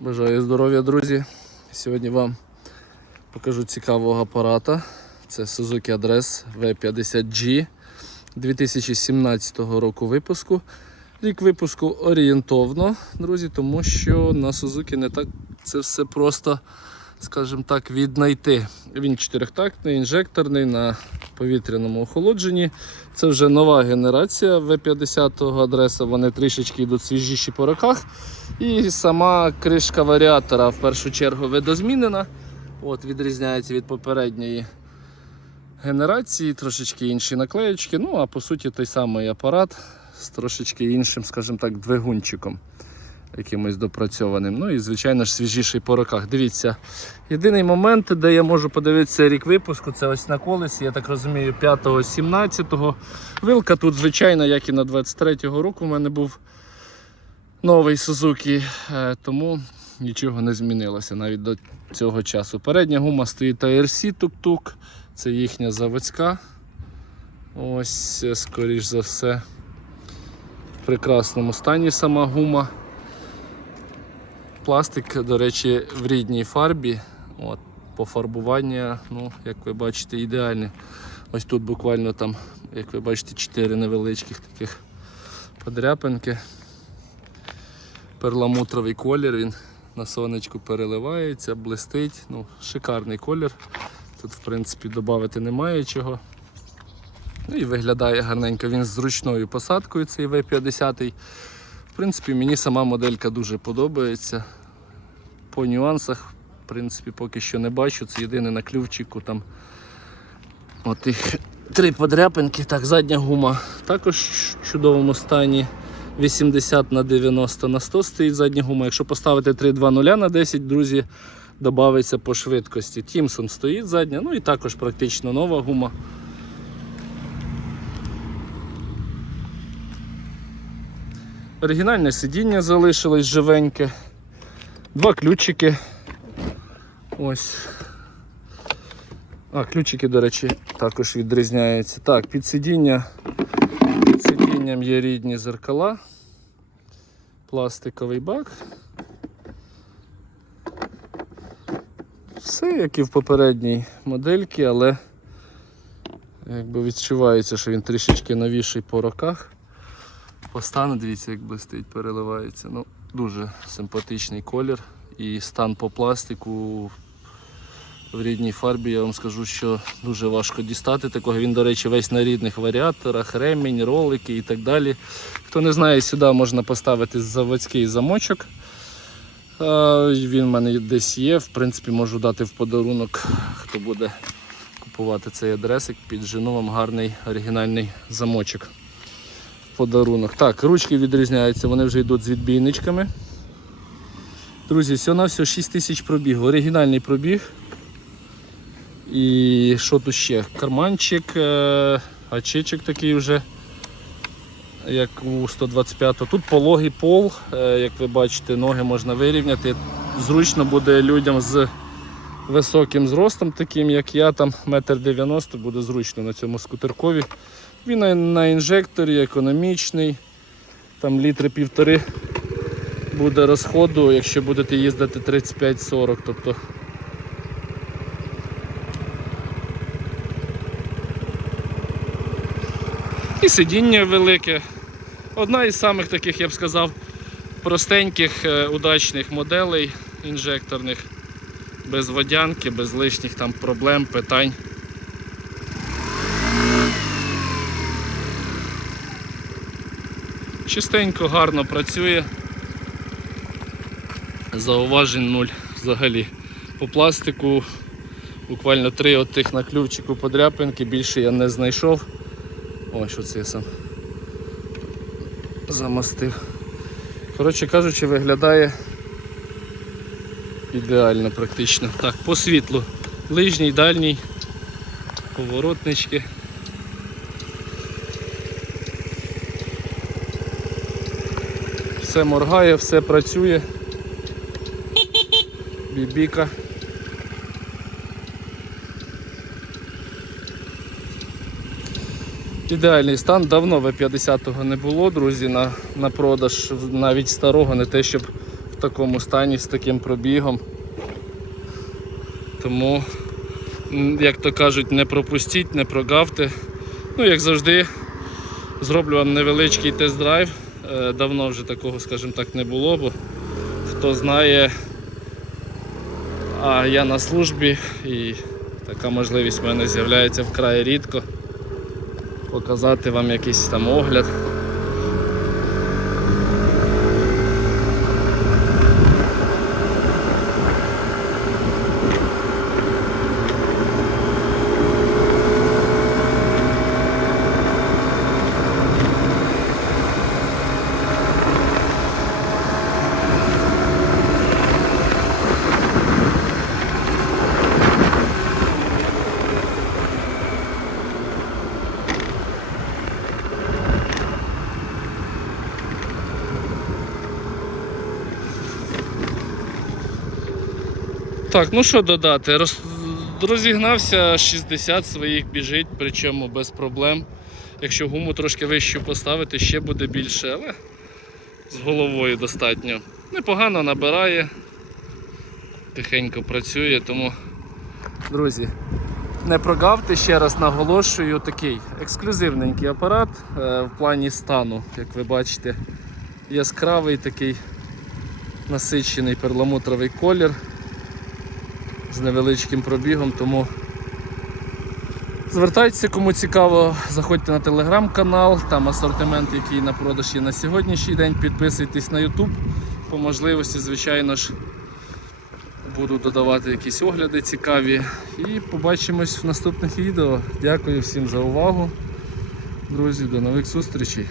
Бажаю здоров'я, друзі. Сьогодні вам покажу цікавого апарата. Це Suzuki Address V50G 2017 року випуску. Рік випуску орієнтовно, друзі, тому що на Suzuki не так це все просто, скажімо так, віднайти. Він чотирьохтактний, інжекторний на повітряному охолодженні. Це вже нова генерація V50 адреса. Вони трішечки йдуть свіжіші по роках. І сама кришка варіатора в першу чергу видозмінена. От, відрізняється від попередньої генерації, трошечки інші наклеєчки. Ну, а по суті той самий апарат з трошечки іншим, скажімо так, двигунчиком. Якимось допрацьованим. Ну і, звичайно ж, свіжіший по роках. Дивіться, єдиний момент, де я можу подивитися рік випуску, це ось на колесі, я так розумію, 5-17. Вилка тут, звичайно, як і на 23-го року, у мене був новий Suzuki, е, тому нічого не змінилося навіть до цього часу. Передня гума стоїть ARC тук-тук, це їхня заводська. Ось, е, скоріш за все, в прекрасному стані сама гума. Пластик, до речі, в рідній фарбі. От, Пофарбування, ну, як ви бачите, ідеальне. Ось тут буквально там, як ви бачите, 4 невеличких таких подряпинки. Перламутровий колір, він на сонечку переливається, блистить. Ну, шикарний колір. Тут, в принципі, додати немає чого. Ну і виглядає гарненько. Він з зручною посадкою, цей V50. Принципі, мені сама моделька дуже подобається. По нюансах, в принципі, поки що не бачу. Це єдине на клювчику там от їх три подряпинки. Так, задня гума також в чудовому стані. 80 на 90 на 100 стоїть задня гума. Якщо поставити 3.2.0 на 10, друзі, додається по швидкості. Тімсон стоїть задня, ну і також практично нова гума. Оригінальне сидіння залишилось живеньке. Два ключики. Ось. А, ключики, до речі, також відрізняються. Так, під сидіння. Під сидінням є рідні зеркала. Пластиковий бак. Все, як і в попередній модельці, але якби відчувається, що він трішечки новіший по роках. По дивіться, як блистить, переливається. Ну, Дуже симпатичний колір і стан по пластику в рідній фарбі, я вам скажу, що дуже важко дістати такого. Він, до речі, весь на рідних варіаторах, ремінь, ролики і так далі. Хто не знає, сюди можна поставити заводський замочок. Він в мене десь є. В принципі, можу дати в подарунок, хто буде купувати цей адресик, піджену вам гарний оригінальний замочок подарунок. Так, ручки відрізняються, вони вже йдуть з відбійничками. Друзі, все на все 6 тисяч пробігу. Оригінальний пробіг. І що тут ще? Карманчик, е, ачичок такий вже, як у 125 Тут пологий пол, е, як ви бачите, ноги можна вирівняти. Зручно буде людям з високим зростом, таким як я, там метр 90 буде зручно на цьому скутеркові. Він на, інжекторі, економічний, там літри півтори буде розходу, якщо будете їздити 35-40. Тобто І сидіння велике. Одна із самих таких, я б сказав, простеньких, е, удачних моделей інжекторних, без водянки, без лишніх там проблем, питань. Чистенько, гарно працює. Зауважень нуль взагалі. По пластику буквально три от тих на ключику подряпинки, більше я не знайшов. Ось що це я сам замостив. Коротше кажучи, виглядає ідеально практично. Так, по світлу. Ближній, дальній, поворотнички. Все моргає, все працює. Бібіка. Ідеальний стан, давно В50-го не було, друзі, на, на продаж, навіть старого, не те, щоб в такому стані, з таким пробігом. Тому, як то кажуть, не пропустіть, не прогавте. Ну, як завжди, зроблю вам невеличкий тест-драйв. Е, Давно вже такого, скажімо так, не було, бо хто знає, а я на службі і така можливість в мене з'являється вкрай рідко. Показати вам якийсь там огляд. Так, ну що додати? Роз... Розігнався 60 своїх біжить, причому без проблем. Якщо гуму трошки вищу поставити, ще буде більше, але з головою достатньо. Непогано набирає, тихенько працює, тому, друзі, не прогавте, ще раз наголошую, такий ексклюзивненький апарат е, в плані стану, як ви бачите, яскравий такий насичений перламутровий колір з невеличким пробігом, тому звертайтеся, кому цікаво, заходьте на телеграм-канал, там асортимент, який на продаж є на сьогоднішній день. Підписуйтесь на YouTube. По можливості, звичайно ж, буду додавати якісь огляди цікаві. І побачимось в наступних відео. Дякую всім за увагу. Друзі, до нових зустрічей.